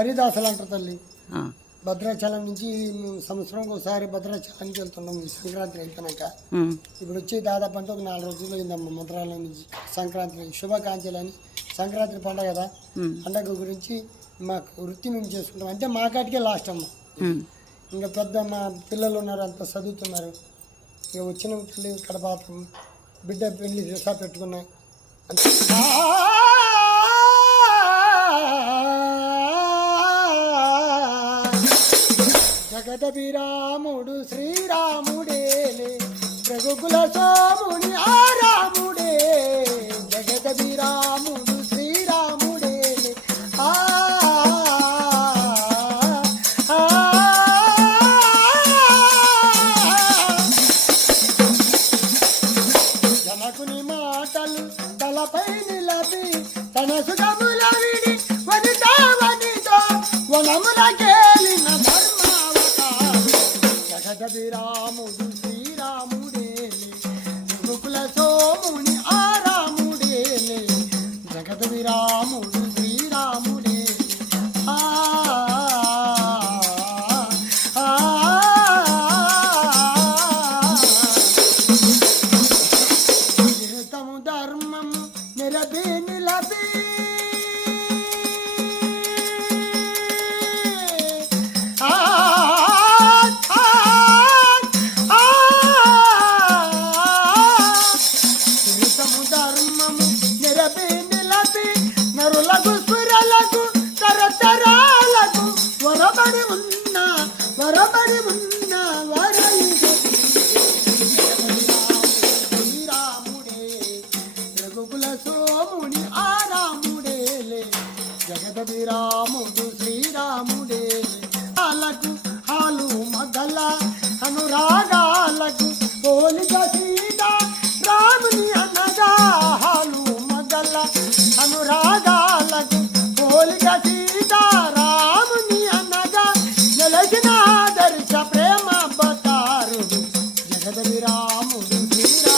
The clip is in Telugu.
హరిదాసులు అంటారు తల్లి. భద్రాచలం నుంచి సంవత్సరంకి ఒకసారి భద్రాచలానికి వెళ్తున్నాం సంక్రాంతి అయిపోయినాక. ఇప్పుడు వచ్చి దాదాపు అంటే ఒక 4 రోజులు అయిందమ్మా మంత్రాలయం నుంచి. సంక్రాంతి శుభాకాంక్షలని, సంక్రాంతి పండగ కదా, పండగ గురించి మాకు వృత్తి మేము చేసుకుంటాం. అంటే మా కాటికే లాస్ట్ అమ్మ. ఇంకా పెద్ద మా పిల్లలు ఉన్నారు, అంత చదువుతున్నారు. ఇక వచ్చిన పిల్లలు ఇక్కడ పాపం బిడ్డ పెళ్లి రిసా పెట్టుకున్నాయి. జగదభిరాముడు శ్రీరాముడేలే, రఘుకుల సోముని ఆరాముడే. జగదభిరాముడు శ్రీరాముడేలే, జనకుని మాటలు తలపై నిలబి తన సుఖముల విడి వనితావనితో వనములకేలిన జగదభిరాముడు శ్రీరాముడేలే, రఘుకుల సోముని ఆరాముడేలే. జగదభిరాముడు శ్రీరాముడేలే, జీవితము ధర్మము నిరబి నిలబి నరులకు స్ఫురలకు తరతరాలకు వరబడి ఉన్న శ్రీరాముడే, రఘుకుల సోముని ఆరాముడేలే. జగదభిరాముడు శ్రీరాముడేలే, హాలకు హాలు మగల అనురాగాలకు పోలిక సీత రాముని అనగా. హాలు మగల అనురాగాలకు పోలిక సీతారాముని అనగా. నెలసిన ఆదర్శ ప్రేమ అవతారుడు జగదభిరాముడు శ్రీరాముడు.